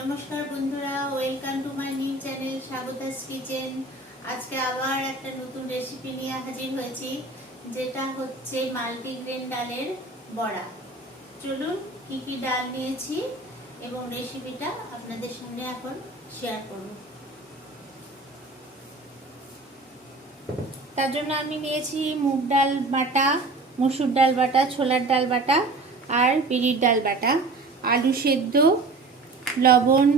নমস্কার বন্ধুরা, welcome to my new channel Swagata's kitchen. আজকে আবার একটা নতুন রেসিপি নিয়ে হাজির হয়েছি, যেটা হচ্ছে মাল্টিগ্রেন ডালের বড়া। চলুন কি কি ডাল নিয়েছি এবং রেসিপিটা আপনাদের সামনে এখন শেয়ার করব। তার জন্য আমি নিয়েছি মুগ ডাল বাটা, মসুর ডাল বাটা, ছোলার ডাল বাটা আর বিউলির ডাল বাটা, আলু সেদ্ধ, লবণ,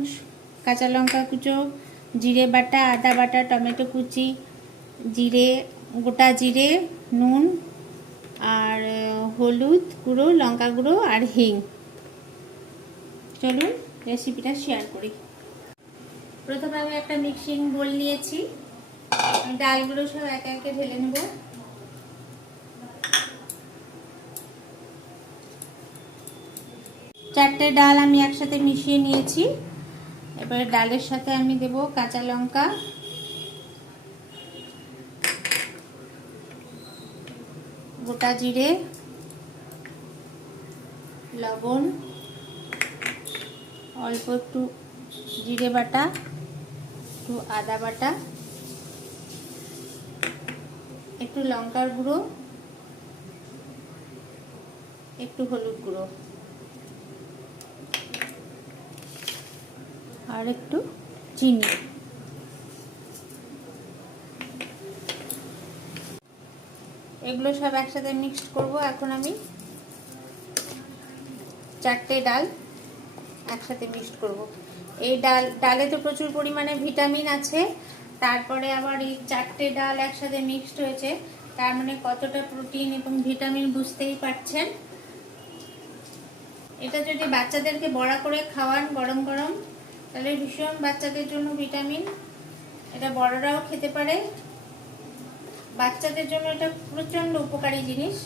কাঁচা লঙ্কা কুচো, জিরে বাটা, আদা বাটা, টমেটো কুচি, জিরে, গোটা জিরে, নুন আর হলুদ গুঁড়ো, লঙ্কা গুঁড়ো আর হিং। চলুন রেসিপিটা শেয়ার করি। প্রথমে আমি একটা মিক্সিং বোল নিয়েছি, ডালগুলো সব একে একে ঢেলে নেব। চারটে ডাল আমি একসাথে মিশিয়ে নিয়েছি। এবারে ডালের সাথে আমি দেব কাঁচা লঙ্কা, গোটা জিরে, লবণ, অল্প একটু জিরে বাটা, একটু আদা বাটা, একটু লঙ্কার গুঁড়ো, একটু হলুদ গুঁড়ো আর একটু চিনি। এগুলো সব একসাথে মিক্সড করব। এখন আমি চারটে ডাল একসাথে মিক্সড করব। এই ডালে তো প্রচুর পরিমাণে ভিটামিন আছে, তারপরে আবার এই চারটে ডাল একসাথে মিক্সড হয়েছে, তার মানে কতটা প্রোটিন এবং ভিটামিন বুঝতেই পারছেন। এটা যদি বাচ্চাদেরকে বড়া করে খাওয়ান গরম গরম, তাহলে ভীষণ বাচ্চাদের জন্য ভিটামিন। এটা বড়রাও খেতে পারে, বাচ্চাদের জন্য এটা প্রচন্ড উপকারী জিনিস।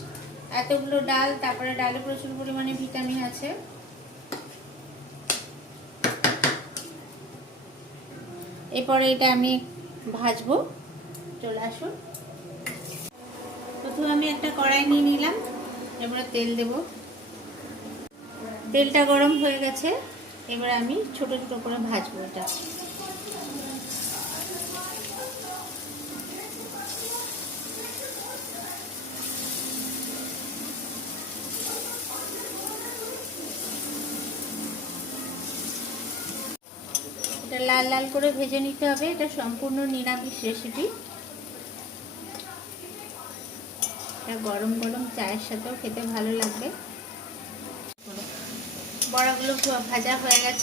এতগুলো ডাল, তারপরে ডালে প্রচুর পরিমাণে ভিটামিন আছে। এরপরে এটা আমি ভাজবো। চলে আসুন। প্রথমে আমি একটা কড়াই নিয়ে নিলাম, এবারে তেল দেব। তেলটা গরম হয়ে গেছে, এবারে আমি ছোট ছোট করে ভাজবো এটা। এটা লাল লাল করে ভেজে নিতে হবে। এটা সম্পূর্ণ নিরামিষ রেসিপি। এটা গরম গরম চায়ের সাথেও খেতে ভালো লাগবে। বড়াগুলো ভাজা হয়ে গেছে।